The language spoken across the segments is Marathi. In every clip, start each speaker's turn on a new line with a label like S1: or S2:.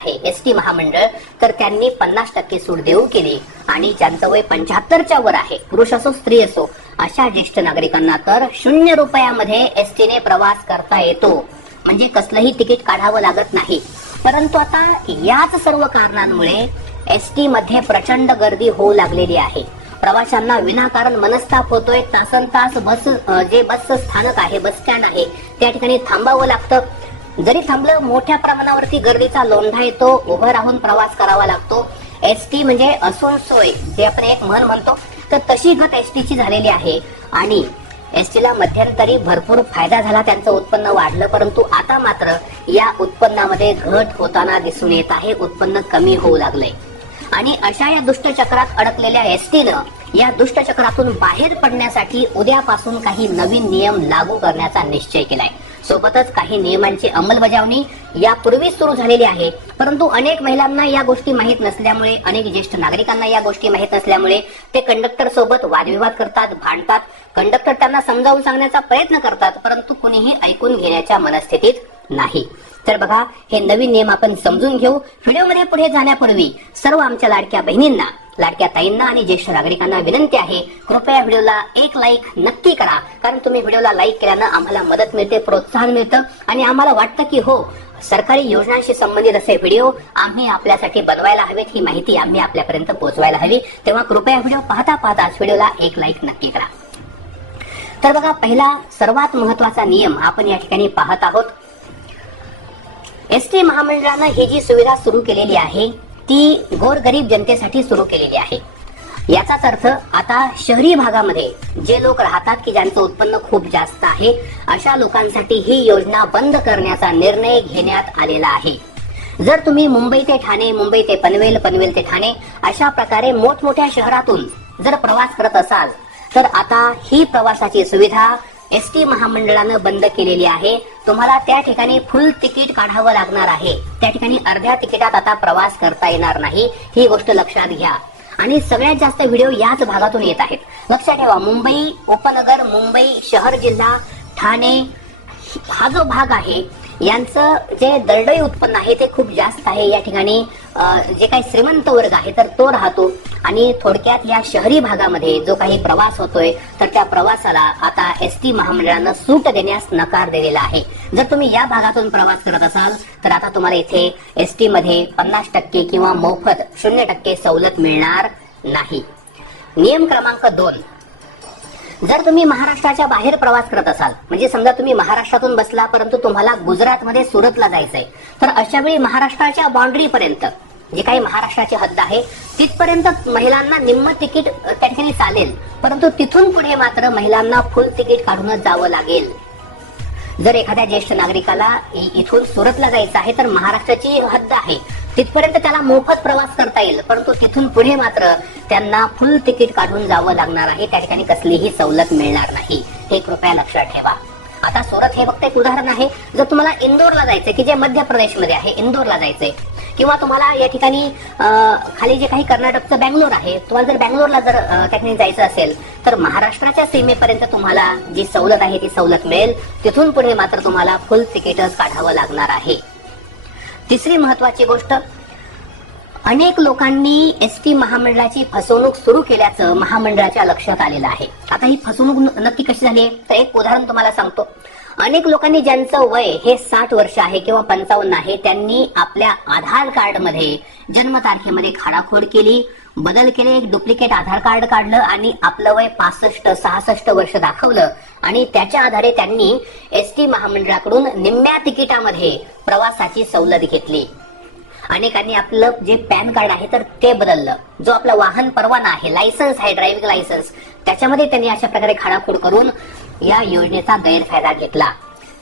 S1: एस टी महामंडळ तर त्यांनी पन्नास टक्के सूट देऊ केली. आणि ज्यांचं वय पंच्याहत्तरच्या वर आहे पुरुष असो स्त्री असो अशा ज्येष्ठ नागरिकांना तर शून्य रुपयामध्ये एस टीने प्रवास करता येतो. म्हणजे कसलंही तिकीट काढावं लागत नाही. परंतु आता याच सर्व कारणांमुळे एस टी मध्ये प्रचंड गर्दी होऊ लागलेली आहे. प्रवाशांना विनाकारण मनस्ताप होतोय. तासन तास बस जे बस स्थानक आहे बस स्टँड आहे त्या ठिकाणी थांबावं लागतं. जरी थांबलं मोठ्या प्रमाणावरती गर्दीचा लोंढा येतो उभं राहून प्रवास करावा लागतो. एस टी म्हणजे असून सोय जे आपण एक म्हण म्हणतो तर तशी गत एस झालेली आहे. आणि एस मध्यंतरी भरपूर फायदा झाला त्यांचं उत्पन्न वाढलं परंतु आता मात्र या उत्पन्नामध्ये घट होताना दिसून येत आहे उत्पन्न कमी होऊ लागलंय. आणि अशा या दुष्टचक्रात अडकलेल्या एसटीनं या दुष्टचक्रातून बाहेर पडण्यासाठी उद्यापासून काही नवीन नियम लागू करण्याचा निश्चय केलाय. सोबतच काही नियमांची अंमलबजावणी यापूर्वीच सुरू झालेली आहे. परंतु अनेक महिलांना या गोष्टी माहीत नसल्यामुळे अनेक ज्येष्ठ नागरिकांना या गोष्टी माहीत नसल्यामुळे ते कंडक्टर सोबत वादविवाद करतात भांडतात. कंडक्टर त्यांना समजावून सांगण्याचा प्रयत्न करतात परंतु कुणीही ऐकून घेण्याच्या मनस्थितीत नाही. तर बघा हे नवीन नियम आपण समजून घेऊ. व्हिडिओमध्ये पुढे जाण्यापूर्वी सर्व आमच्या लाडक्या बहिणींना लाडक्या ताईंना आणि ज्येष्ठ नागरिकांना विनंती आहे कृपया व्हिडिओला एक लाईक नक्की करा. कारण तुम्ही व्हिडिओला लाईक केल्यानं आम्हाला मदत मिळते प्रोत्साहन मिळतं आणि आम्हाला वाटतं की हो सरकारी योजनांशी संबंधित असे व्हिडिओ आम्ही आपल्यासाठी बनवायला हवेत ही माहिती आम्ही आपल्यापर्यंत पोहोचवायला हवी. तेव्हा कृपया व्हिडिओ पाहता पाहताच व्हिडिओला एक लाईक नक्की करा. तर बघा पहिला सर्वात महत्त्वाचा नियम आपण या ठिकाणी पाहत आहोत. एस टी महामंडळानं ही जी सुविधा सुरू केलेली आहे ती गोरगरीब जनतेसाठी सुरू केलेली आहे. याचाच अर्थ आता शहरी भागामध्ये जे लोक राहतात की ज्यांचं उत्पन्न खूप जास्त आहे अशा लोकांसाठी ही योजना बंद करण्याचा निर्णय घेण्यात आलेला आहे. जर तुम्ही मुंबई ते ठाणे मुंबई ते पनवेल पनवेल ते ठाणे अशा प्रकारे मोठमोठ्या शहरातून जर प्रवास करत असाल तर आता ही प्रवासाची सुविधा एस टी महामंडळानं बंद केलेली आहे. तुम्हाला त्या ठिकाणी फुल तिकीट काढावं लागणार आहे. त्या ठिकाणी अर्ध्या तिकिटात आता प्रवास करता येणार नाही. ही गोष्ट लक्षात घ्या. आणि सगळ्यात जास्त व्हिडिओ याच भागातून येत आहेत. लक्षात ठेवा मुंबई उपनगर मुंबई शहर जिल्हा ठाणे हा जो भाग आहे यांचं जे दरडोई उत्पन्न आहे ते खूप जास्त आहे. या ठिकाणी जे काही श्रीमंत वर्ग आहे तर तो राहतो. आणि थोडक्यात या शहरी भागामध्ये जो काही प्रवास होतोय तर त्या प्रवासाला आता एस टी महामंडळानं सूट देण्यास नकार दिलेला आहे. जर तुम्ही या भागातून प्रवास करत असाल तर आता तुम्हाला इथे एस टी मध्ये पन्नास टक्के किंवा मोफत शून्य टक्के सवलत मिळणार नाही. नियम क्रमांक दोन. जर तुम्ही महाराष्ट्राच्या बाहेर प्रवास करत असाल म्हणजे समजा तुम्ही महाराष्ट्रातून बसला परंतु तुम्हाला गुजरातमध्ये सुरतला जायचंय तर अशा वेळी महाराष्ट्राच्या बाउंड्री पर्यंत जे काही महाराष्ट्राची हद्द आहे तिथपर्यंत महिलांना निम्म तिकीट त्या ठिकाणी चालेल परंतु तिथून पुढे मात्र महिलांना फुल तिकीट काढूनच जावं लागेल. जर एखाद्या ज्येष्ठ नागरिकाला इथून सुरतला जायचं आहे तर महाराष्ट्राची हद्द आहे तिथपर्यंत त्याला मोफत प्रवास करता येईल परंतु तिथून पुढे मात्र त्यांना फुल तिकीट काढून जावं लागणार आहे. त्या ठिकाणी कसलीही सवलत मिळणार नाही. हे कृपया लक्षात ठेवा. आता सुरत हे फक्त एक उदाहरण आहे. जर तुम्हाला इंदोरला जायचंय की जे मध्य प्रदेशमध्ये आहे इंदोरला जायचंय किंवा तुम्हाला या ठिकाणी खाली जे काही कर्नाटकचं बँगलोर आहे तुम्हाला जर बँगलोरला जर त्या ठिकाणी जायचं असेल तर महाराष्ट्राच्या सीमेपर्यंत तुम्हाला जी सवलत आहे ती सवलत मिळेल. तिथून पुढे मात्र तुम्हाला फुल तिकीटच काढावं लागणार आहे. तिसरी महत्वाची गोष्ट अनेक लोकांनी एस टी महामंडळाची फसवणूक सुरू केल्याचं महामंडळाच्या लक्षात आलेलं आहे. आता ही फसवणूक नक्की कशी झाली आहे? तर एक उदाहरण तुम्हाला सांगतो. अनेक लोकांनी ज्यांचं वय हे साठ वर्ष आहे किंवा पंचावन्न आहे त्यांनी आपल्या आधार कार्डमध्ये जन्मतारखेमध्ये खाडाखोड केली बदल केले एक डुप्लिकेट आधार कार्ड काढलं आणि आपलं वय पासष्ट सहासष्ट वर्ष दाखवलं आणि त्याच्या आधारे त्यांनी एस टी महामंडळाकडून निम्म्या तिकिटामध्ये प्रवासाची सवलत घेतली. अनेकांनी आपलं जे पॅन कार्ड आहे तर ते बदललं. जो आपला वाहन परवाना आहे लायसन्स आहे ड्रायव्हिंग लायसन्स त्याच्यामध्ये त्यांनी अशा प्रकारे खाडाखोड करून या योजनेचा गैरफायदा घेतला.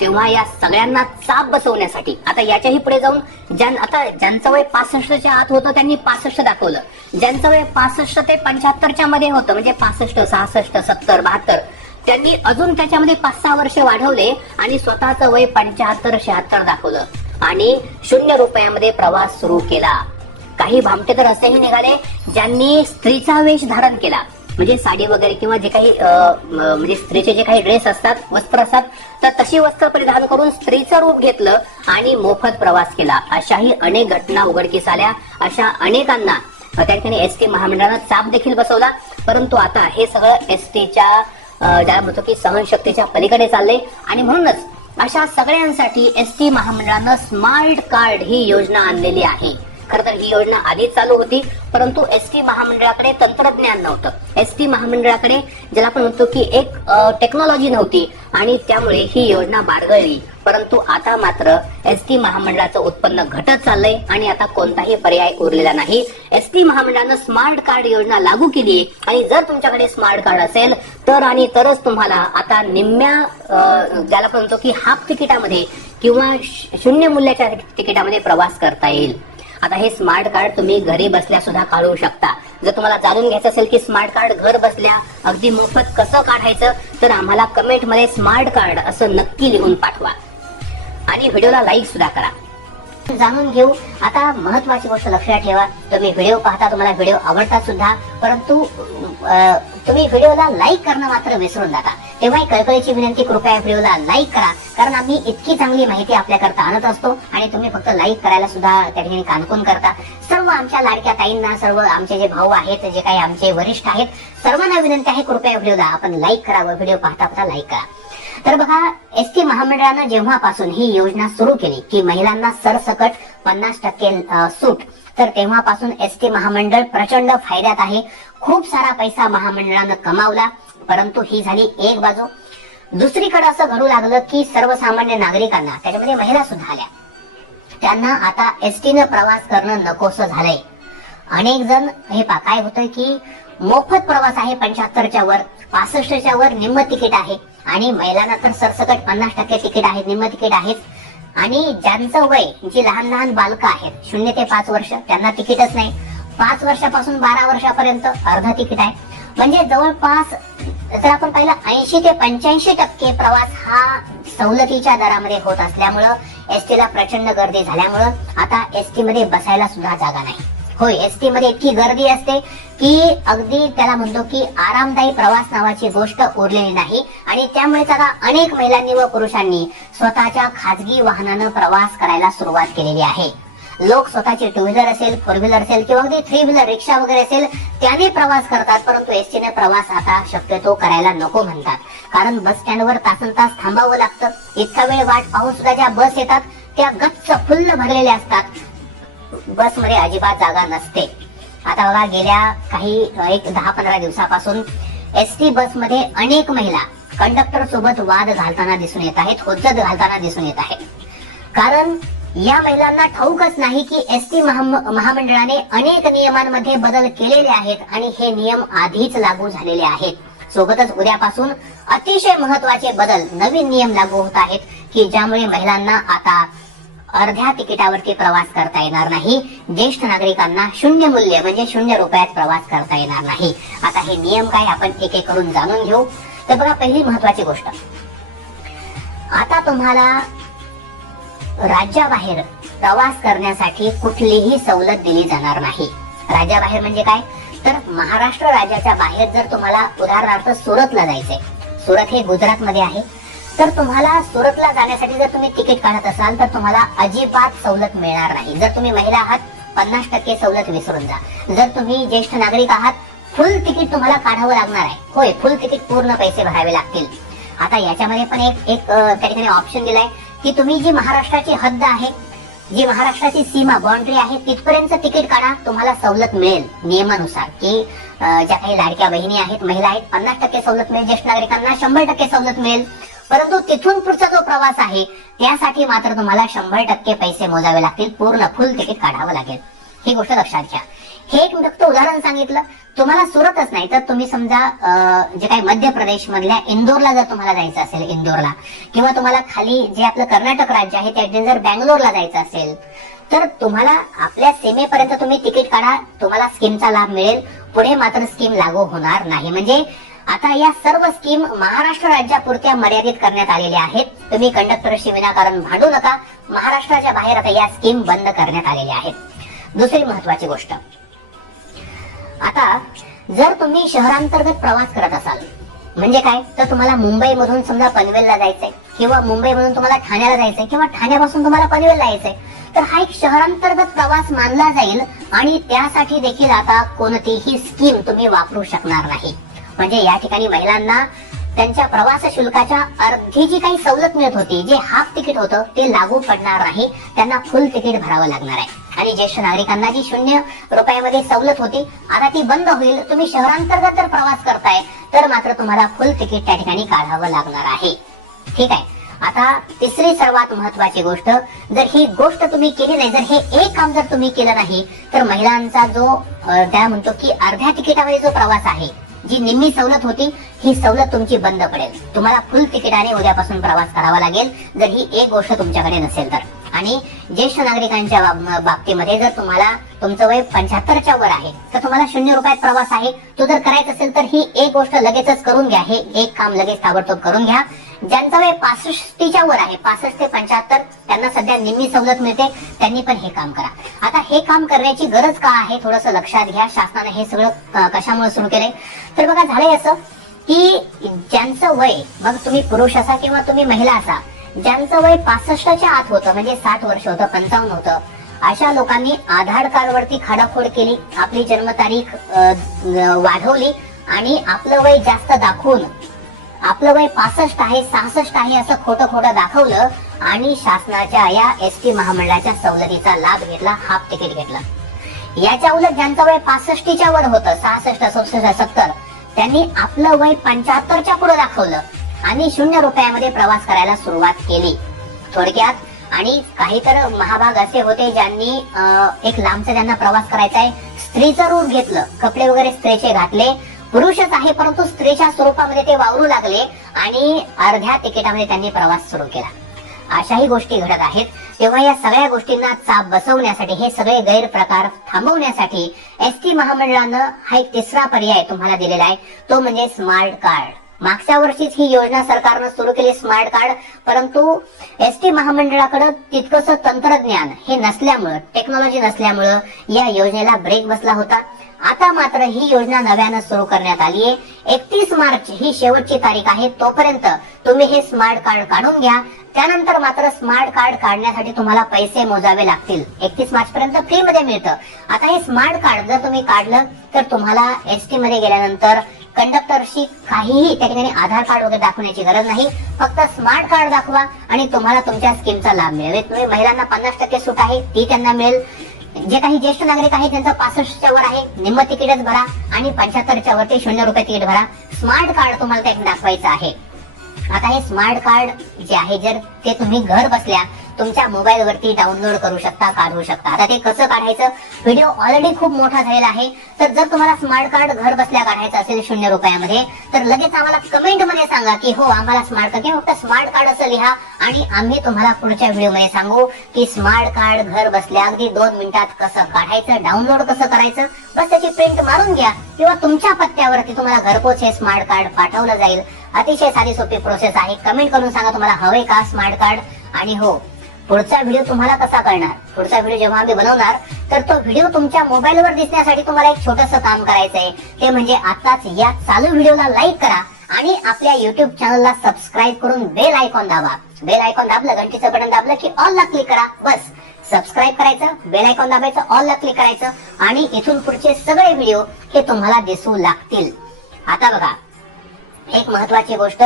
S1: तेव्हा या सगळ्यांना चाप बसवण्यासाठी आता याच्याही पुढे जाऊन ज्यां आता ज्यांचं वय पासष्टच्या आत होतं त्यांनी पासष्ट दाखवलं. ज्यांचं वय पासष्ट ते पंच्याहत्तरच्या मध्ये होतं म्हणजे पासष्ट सहासष्ट सत्तर बहात्तर त्यांनी अजून त्याच्यामध्ये पाच सहा वर्ष वाढवले आणि स्वतःचं वय पंच्याहत्तर शहात्तर दाखवलं. आणि शून्य रुपयामध्ये प्रवास सुरू केला. काही भामटे तर असेही निघाले ज्यांनी स्त्रीचा वेश धारण केला. म्हणजे साडी वगैरे किंवा जे काही म्हणजे स्त्रीचे जे काही ड्रेस असतात वस्त्र असतात तर तशी वस्त्र परिधान करून स्त्रीचं रूप घेतलं आणि मोफत प्रवास केला. अशाही अनेक घटना उघडकीस आल्या. अशा अनेकांना त्या ठिकाणी एस टी महामंडळानं चाप देखील बसवला. परंतु आता हे सगळं एस टीच्या ज्याला म्हणतो की सहनशक्तीच्या पलीकडे चालले आणि म्हणूनच अशा सगळ्यांसाठी एस टी महामंडळानं स्मार्ट कार्ड ही योजना आणलेली आहे. खर तर ही योजना आधीच चालू होती परंतु एस टी महामंडळाकडे तंत्रज्ञान नव्हतं. एस टी महामंडळाकडे ज्याला आपण म्हणतो की एक टेक्नॉलॉजी नव्हती आणि त्यामुळे ही योजना बारगळली परंतु आता मात्र एस टी महामंडळाचं उत्पन्न घटत चाललंय आणि आता कोणताही पर्याय उरलेला नाही. एस टी महामंडळानं स्मार्ट कार्ड योजना लागू केली आणि जर तुमच्याकडे स्मार्ट कार्ड असेल तर आणि तरच तुम्हाला आता निम्म्या ज्याला आपण म्हणतो की हाफ तिकिटामध्ये किंवा श- शून्य मूल्याच्या तिकिटामध्ये प्रवास करता येईल. आता हे स्मार्ट कार्ड तुम्ही घरी बसल्या सुद्धा काढू शकता. जर तुम्हाला जाणून घ्यायचं असेल की स्मार्ट कार्ड घर बसल्या अगदी मोफत कसं काढायचं तर आम्हाला कमेंटमध्ये स्मार्ट कार्ड असं नक्की लिहून पाठवा. आणि व्हिडिओला लाईक सुद्धा करा. जाणून घेऊ. आता महत्वाची गोष्ट लक्षात ठेवा. तुम्ही व्हिडिओ पाहता तुम्हाला व्हिडिओ आवडतात सुद्धा. परंतु तुम्ही व्हिडिओला लाईक करणं मात्र विसरून जाता. तेव्हा कळकळीची विनंती कृपया व्हिडिओला लाईक करा. कारण आम्ही इतकी चांगली माहिती आपल्याकरता आणत असतो आणि तुम्ही फक्त लाईक करायला सुद्धा त्या ठिकाणी कानकून करता. सर्व आमच्या लाडक्या ताईंना सर्व आमचे जे भाऊ आहेत जे काही आमचे वरिष्ठ आहेत सर्वांना विनंती आहे कृपया व्हिडिओला आपण लाईक करावं व्हिडिओ पाहता पाहता लाईक करा. तर बघा एस टी महामंडळानं जेव्हापासून ही योजना सुरू केली की महिलांना सरसकट पन्नास टक्के सूट तर तेव्हापासून एस टी महामंडळ प्रचंड फायद्यात आहे. खूप सारा पैसा महामंडळानं कमावला परंतु ही झाली एक बाजू. दुसरीकडे असं घडू लागलं की सर्वसामान्य नागरिकांना त्याच्यामध्ये महिला सुद्धा आल्या. त्यांना आता एस टीनं प्रवास करणं नकोसं झालंय. अनेक जण हे पा काय होतंय की मोफत प्रवास आहे पंच्याहत्तरच्या वर पासष्टच्या वर निम्म तिकीट आहे. आणि महिलांना तर सरसकट पन्नास टक्के तिकीट आहेत निम्म तिकीट आहेत. आणि ज्यांचं वय जी लहान लहान बालकं आहेत शून्य ते पाच वर्ष त्यांना तिकीटच नाही. पाच वर्षापासून बारा वर्षापर्यंत अर्ध तिकीट आहे. म्हणजे जवळपास जर आपण पाहिलं ऐंशी ते पंच्याऐंशी टक्के प्रवास हा सवलतीच्या दरामध्ये होत असल्यामुळं एसटीला प्रचंड गर्दी झाल्यामुळं आता एसटी मध्ये बसायला सुद्धा जागा नाही. होय एसटी मध्ये इतकी गर्दी असते की अगदी त्याला म्हणतो की आरामदायी प्रवास नावाची गोष्ट उरलेली नाही. आणि त्यामुळेच आता अनेक महिलांनी व पुरुषांनी स्वतःच्या खाजगी वाहनानं प्रवास करायला सुरुवात केलेली आहे. लोक स्वतःची टू व्हीलर असेल फोर व्हीलर असेल किंवा अगदी थ्री व्हीलर रिक्षा वगैरे असेल त्याने प्रवास करतात परंतु एसटीने प्रवास आता शक्यतो करायला नको म्हणतात. कारण बस स्टँडवर तासन तास थांबावं लागतं. इतका वेळ वाट पाहून सुद्धा ज्या बस येतात त्या गच्च फुल्ल भरलेल्या असतात. बसमध्ये अजिबात जागा नसते. आता बघा गेल्या काही एक दहा पंधरा दिवसापासून एस टी बसमध्ये अनेक महिला कंडक्टर सोबत वाद घालताना दिसून येत आहेत हुज्जत घालताना दिसून येत आहे कारण या महिलांना ठाऊकच नाही की एस टी महामंडळाने अनेक नियमांमध्ये बदल केलेले आहेत आणि हे नियम आधीच लागू झालेले आहेत. सोबतच उद्यापासून अतिशय महत्त्वाचे बदल नवीन नियम लागू होत आहेत की ज्यामुळे महिलांना आता अर्ध्या तिकिटावरती प्रवास करता येणार नाही. ज्येष्ठ नागरिकांना शून्य मूल्य म्हणजे शून्य रुपयात प्रवास करता येणार नाही. आता हे नियम काय आपण एक एक करून जाणून घेऊ? तर बघा पहिली महत्वाची गोष्ट. आता तुम्हाला राज्याबाहेर प्रवास करण्यासाठी कुठलीही सवलत दिली जाणार नाही. राज्याबाहेर म्हणजे काय? तर महाराष्ट्र राज्याच्या बाहेर जर तुम्हाला उदाहरणार्थ सुरतला जायचंय. सुरत हे गुजरात मध्ये आहे. तर तुम्हाला सुरतला जाण्यासाठी जर तुम्ही तिकीट काढत असाल तर तुम्हाला अजिबात सवलत मिळणार नाही. जर तुम्ही महिला आहात पन्नास टक्के सवलत विसरून जा. जर तुम्ही ज्येष्ठ नागरिक आहात फुल तिकीट तुम्हाला काढावं लागणार आहे. होय फुल तिकीट पूर्ण पैसे भरावे लागतील. आता याच्यामध्ये पण एक एक त्या ठिकाणी ऑप्शन दिलाय की तुम्ही जी महाराष्ट्राची हद्द आहे जी महाराष्ट्राची सीमा बाउंड्री आहे तिथपर्यंत तिकीट काढा तुम्हाला सवलत मिळेल नियमानुसार. की ज्या काही लाडक्या बहिणी आहेत महिला आहेत पन्नास टक्के सवलत मिळेल ज्येष्ठ नागरिकांना शंभर टक्के सवलत मिळेल. परंतु तिथून पुढचा जो प्रवास आहे त्यासाठी मात्र तुम्हाला शंभर टक्के पैसे मोजावे लागतील. पूर्ण फुल तिकीट काढावं लागेल. ही गोष्ट लक्षात घ्या. हे एक फक्त उदाहरण सांगितलं. तुम्हाला सुरतच नाही तर तुम्ही समजा जे काही मध्य प्रदेश मधल्या इंदोरला जर तुम्हाला जायचं असेल इंदोरला किंवा तुम्हाला खाली जे आपलं कर्नाटक राज्य आहे त्या जर बँगलोरला जायचं असेल तर तुम्हाला आपल्या सीमेपर्यंत तुम्ही तिकीट काढा. तुम्हाला स्कीमचा लाभ मिळेल. पुढे मात्र स्कीम लागू होणार नाही. म्हणजे आता या सर्व स्कीम महाराष्ट्र राज्यापुरत्या मर्यादित करण्यात आलेल्या आहेत. तुम्ही कंडक्टरशी विनाकारण भांडू नका. महाराष्ट्राच्या बाहेर आता या स्कीम बंद करण्यात आलेल्या आहेत. दुसरी महत्वाची गोष्ट. आता जर तुम्ही शहरांतर्गत प्रवास करत असाल म्हणजे काय? तर तुम्हाला मुंबईमधून समजा पनवेलला जायचंय किंवा मुंबईमधून तुम्हाला ठाण्याला जायचंय किंवा ठाण्यापासून तुम्हाला पनवेलला यायचंय तर हा एक शहरांतर्गत प्रवास मानला जाईल आणि त्यासाठी देखील आता कोणतीही स्कीम तुम्ही वापरू शकणार नाही. म्हणजे या ठिकाणी महिलांना त्यांच्या प्रवास शुल्काच्या अर्धी जी काही सवलत मिळत होती जे हाफ तिकीट होतं ते लागू पडणार नाही. त्यांना फुल तिकीट भरावं लागणार आहे. आणि ज्येष्ठ नागरिकांना जी शून्य रुपयामध्ये सवलत होती आता ती बंद होईल. तुम्ही शहरांतर्गत जर प्रवास करताय तर मात्र तुम्हाला फुल तिकीट त्या ठिकाणी काढावं लागणार आहे. ठीक आहे? आता तिसरी सर्वात महत्वाची गोष्ट जर ही गोष्ट तुम्ही केली नाही जर हे एक काम जर तुम्ही केलं नाही तर महिलांचा जो त्या म्हणतो की अर्ध्या तिकिटामध्ये जो प्रवास आहे जी निम्मी सवलत होती ही सवलत तुमची बंद पडेल. तुम्हाला फुल तिकिटाने उद्यापासून प्रवास करावा लागेल जर ही एक गोष्ट तुमच्याकडे नसेल तर. आणि ज्येष्ठ नागरिकांच्या बाब- बाबतीमध्ये जर तुम्हाला तुमचं वय पंच्याहत्तरच्या वर आहे तर तुम्हाला शून्य रुपयात प्रवास आहे. तो जर करायचा असेल तर ही एक गोष्ट लगेचच करून घ्या. हे एक काम लगेच ताबडतोब करून घ्या. ज्यांचं वय पासष्टीच्या वर आहे पासष्ट ते पंच्याहत्तर त्यांना सध्या निम्मी सवलत मिळते त्यांनी पण हे काम करा. आता हे काम करण्याची गरज का आहे थोडस लक्षात घ्या शासनाने हे सगळं कशामुळे सुरू केलंय? तर बघा झालंय असं की ज्यांचं वय मग तुम्ही पुरुष असा किंवा तुम्ही महिला असा ज्यांचं वय पासष्टच्या आत होतं म्हणजे साठ वर्ष होतं पंचावन्न होतं अशा लोकांनी आधार कार्ड वरती खाडाखोड केली आपली जन्मतारीख वाढवली आणि आपलं वय जास्त दाखवून आपलं वय पासष्ट आहे सहासष्ट आहे असं खोटं खोटं दाखवलं आणि शासनाच्या या एस टी महामंडळाच्या सवलतीचा लाभ घेतला हाफ तिकीट घेतलं. याच्या उलट ज्यांचं वय पासष्टीच्या वर होतं सहासष्ट सदुसष्ट सत्तर त्यांनी आपलं वय पंच्याहत्तरच्या पुढे दाखवलं आणि शून्य रुपयामध्ये प्रवास करायला सुरुवात केली. थोडक्यात आणि काही तर महाभाग असे होते ज्यांनी अं, एक लांबचा त्यांना प्रवास करायचा आहे स्त्रीचं रूप घेतलं. कपडे वगैरे स्त्रीचे घातले. पुरुषच आहे परंतु स्त्रीच्या स्वरूपामध्ये ते वावरू लागले आणि अर्ध्या तिकिटामध्ये त्यांनी प्रवास सुरू केला. अशाही गोष्टी घडत आहेत. तेव्हा या सगळ्या गोष्टींना चाप बसवण्यासाठी हे सगळे गैरप्रकार थांबवण्यासाठी एस टी महामंडळानं हा एक तिसरा पर्याय तुम्हाला दिलेला आहे. तो म्हणजे स्मार्ट कार्ड. मागच्या वर्षीच ही योजना सरकारनं सुरू केली स्मार्ट कार्ड. परंतु एस टी महामंडळाकडे तितकंसं तंत्रज्ञान हे नसल्यामुळं टेक्नॉलॉजी नसल्यामुळं या योजनेला ब्रेक बसला होता. आता मात्र ही योजना नव्यानं सुरू करण्यात आली आहे. एकतीस मार्च ही शेवटची तारीख आहे तोपर्यंत तुम्ही हे स्मार्ट कार्ड काढून घ्या. त्यानंतर मात्र स्मार्ट कार्ड काढण्यासाठी तुम्हाला पैसे मोजावे लागतील. एकतीस मार्च पर्यंत फ्री मध्ये मिळतं. आता हे स्मार्ट कार्ड जर तुम्ही काढलं तर तुम्हाला एस टी मध्ये गेल्यानंतर कंडक्टरशी काहीही त्या ठिकाणी आधार कार्ड वगैरे दाखवण्याची गरज नाही. फक्त स्मार्ट कार्ड दाखवा आणि तुम्हाला तुमच्या स्कीमचा लाभ मिळेल. तुम्ही महिलांना पन्नास टक्के सूट आहे ती त्यांना मिळेल. जे काही ज्येष्ठ नागरिक आहेत त्यांचं पासष्टच्या वर आहे निम्म तिकीटच भरा आणि पंच्याहत्तरच्या वरती शून्य रुपये तिकीट भरा. स्मार्ट कार्ड तुम्हाला त्या दाखवायचं आहे. आता हे स्मार्ट कार्ड जे आहे जर ते तुम्ही घर बसल्या तुमच्या मोबाईल वरती डाउनलोड करू शकता काढू शकता. आता ते कसं काढायचं? व्हिडिओ ऑलरेडी खूप मोठा झालेला आहे. तर जर तुम्हाला स्मार्ट कार्ड घर बसल्या काढायचं असेल शून्य रुपयामध्ये तर लगेच आम्हाला कमेंटमध्ये सांगा की हो आम्हाला स्मार्ट कार्ड किंवा फक्त स्मार्ट कार्ड असं लिहा आणि आम्ही तुम्हाला पुढच्या व्हिडिओमध्ये सांगू की स्मार्ट कार्ड घर बसल्या अगदी दोन मिनिटात कसं काढायचं डाउनलोड कसं करायचं बस त्याची प्रिंट मारून घ्या. किंवा तुमच्या पत्त्यावरती तुम्हाला घरपोच हे स्मार्ट कार्ड पाठवलं जाईल. अतिशय साधी सोपी प्रोसेस आहे. कमेंट करून सांगा तुम्हाला हवे का स्मार्ट कार्ड आणि हो पुढचा व्हिडिओ तुम्हाला कसा कळणार? पुढचा व्हिडिओ जेव्हा आम्ही बनवणार तर तो व्हिडिओ तुमच्या मोबाईलवर दिसण्यासाठी तुम्हाला एक छोटस काम करायचं आहे ते म्हणजे आताच या चालू व्हिडिओला लाईक करा आणि आपल्या युट्यूब चॅनलला सबस्क्राईब करून बेल आयकॉन दाबा. बेल आयकॉन दाबलं घंटीचं बटन दाबलं की ऑल ला क्लिक करा. बस. सबस्क्राईब करायचं बेल आयकॉन दाबायचं ऑल ला क्लिक करायचं आणि इथून पुढचे सगळे व्हिडिओ हे तुम्हाला दिसू लागतील. आता बघा एक महत्वाची गोष्ट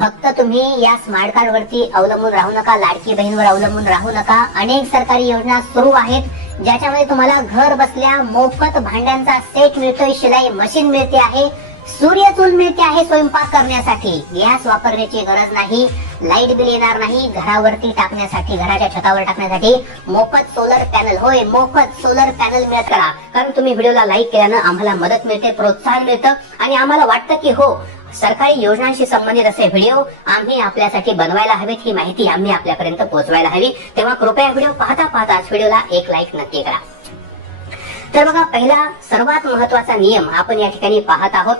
S1: फक्त तुम्ही या स्मार्ट कार्ड वरती अवलंबून राहू नका लाडकी बहीणवर अवलंबून राहू नका. अनेक सरकारी योजना सुरू आहेत ज्याच्यामध्ये तुम्हाला घर बसल्या मोफत भांड्यांचा सेट मिळतोय शिलाई मशीन मिळते आहे सूर्यचूल मिळते आहे स्वयंपाक करण्यासाठी. गॅस वापरण्याची गरज नाही लाइट बिल येणार नाही घरावरती टाकण्यासाठी घराच्या छतावर टाकण्यासाठी. मोफत सोलर पॅनल होय मोफत सोलर पॅनल मिळत करा कारण तुम्ही व्हिडिओला लाईक केल्यानं आम्हाला मदत मिळते प्रोत्साहन मिळतं आणि आम्हाला वाटतं की हो सरकारी योजनांशी संबंधित असे व्हिडिओ आम्ही आपल्यासाठी बनवायला हवेत ही माहिती आम्ही आपल्यापर्यंत पोहोचवायला हवी. तेव्हा कृपया व्हिडिओ पाहता पाहताच व्हिडिओला एक लाईक नक्की करा. तर बघा पहिला सर्वात महत्त्वाचा नियम आपण या ठिकाणी पाहत आहोत.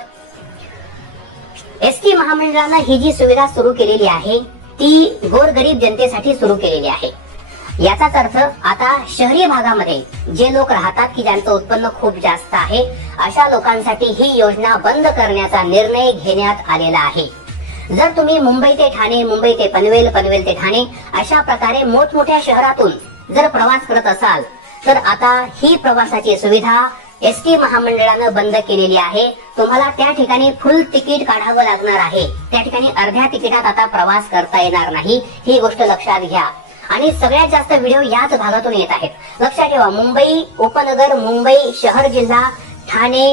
S1: एस टी महामंडळानं ही जी सुविधा सुरू केलेली आहे ती गोरगरीब जनतेसाठी सुरू केलेली आहे. याचाच अर्थ आता शहरी भागामध्ये जे लोक राहतात की ज्यांचं उत्पन्न खूप जास्त आहे अशा लोकांसाठी ही योजना बंद करण्याचा निर्णय घेण्यात आलेला आहे. जर तुम्ही मुंबई ते ठाणे मुंबई ते पनवेल पनवेल ते ठाणे अशा प्रकारे मोठमोठ्या शहरातून जर प्रवास करत असाल तर आता ही प्रवासाची सुविधा एस टी महामंडळानं बंद केलेली आहे. तुम्हाला त्या ठिकाणी फुल तिकीट काढावं लागणार आहे. त्या ठिकाणी अर्ध्या तिकिटात आता प्रवास करता येणार नाही. ही गोष्ट लक्षात घ्या. आणि सगळ्यात जास्त व्हिडिओ याच भागातून येत आहेत. लक्षात ठेवा मुंबई उपनगर मुंबई शहर जिल्हा ठाणे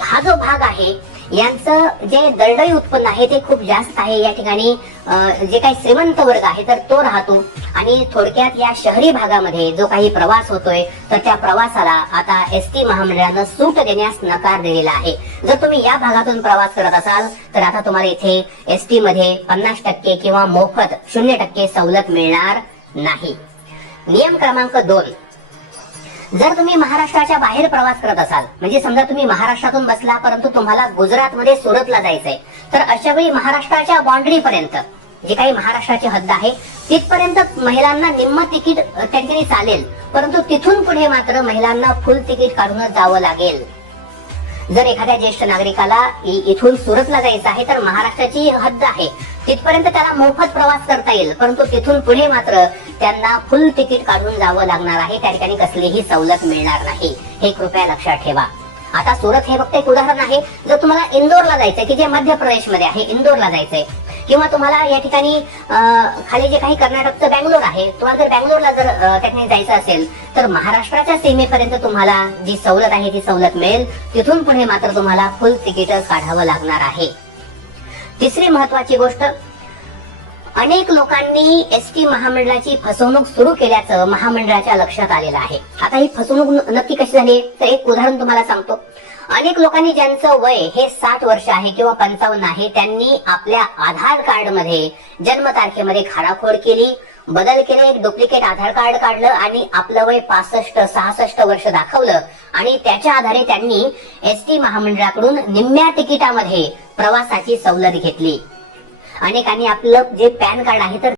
S1: हा जो भाग आहे यांचं जे दरडई उत्पन्न आहे ते खूप जास्त आहे या ठिकाणी. जे काही श्रीमंत वर्ग आहे तर तो राहतो. आणि थोडक्यात या शहरी भागामध्ये जो काही प्रवास होतोय तर त्या प्रवासाला आता एस टी महामंडळानं सूट देण्यास नकार दिलेला आहे. जर तुम्ही या भागातून प्रवास करत असाल तर आता तुम्हाला इथे एस टी मध्ये पन्नास टक्के किंवा मोफत शून्य टक्के सवलत मिळणार नाही. नियम क्रमांक दोन. जर तुम्ही महाराष्ट्राच्या बाहेर प्रवास करत असाल म्हणजे समजा तुम्ही महाराष्ट्रातून बसला परंतु तुम्हाला गुजरातमध्ये सुरतला जायचंय तर अशा वेळी महाराष्ट्राच्या बाउंड्री पर्यंत जे काही महाराष्ट्राची हद्द आहे तिथपर्यंत महिलांना निम्म तिकीट त्यांच्यानी चालेल. परंतु तिथून पुढे मात्र महिलांना फुल तिकीट काढूनच जावं लागेल. जर एखाद्या ज्येष्ठ नागरिकाला इथून सुरतला जायचं आहे तर महाराष्ट्राची हद्द आहे. तिथपर्यंत त्याला मोफत प्रवास करता येईल परंतु तिथून पुढे मात्र त्यांना फुल तिकीट काढून जावं लागणार आहे. त्या ठिकाणी कसलीही सवलत मिळणार नाही. हे कृपया लक्षात ठेवा. आता सुरत हे फक्त एक उदाहरण आहे. जर तुम्हाला इंदोरला जायचंय की जे मध्य प्रदेशमध्ये आहे इंदोरला जायचंय किंवा तुम्हाला या ठिकाणी खाली जे काही कर्नाटकचं बँगलोर आहे तुम्हाला जर बँगलोरला जर अं, जायचं असेल तर महाराष्ट्राच्या सीमेपर्यंत तुम्हाला जी सवलत आहे ती सवलत मिळेल. तिथून पुढे मात्र तुम्हाला फुल तिकीट काढावं लागणार आहे. तिसरी महत्वाची गोष्ट अनेक लोकांनी एस टी महामंडळाची फसवणूक सुरू केल्याचं महामंडळाच्या लक्षात आलेलं आहे. आता ही फसवणूक नक्की कशी झाली? तर एक उदाहरण तुम्हाला सांगतो. अनेक लोकांनी ज्यांचं वय हे साठ वर्ष आहे किंवा पंचावन्न आहे त्यांनी आपल्या आधार कार्डमध्ये जन्मतारखेमध्ये खाडाखोड केली. बदल केले एक डुप्लिकेट आधार कार्ड काढलं आणि आपलं वय पासष्ट सहासष्ट वर्ष दाखवलं. आणि त्याच्या आधारे त्यांनी एस टी महामंडळाकडून निम्म्या तिकिटामध्ये प्रवासाची सवलत घेतली. अनेकांनी आपलं जे पॅन कार्ड आहे तर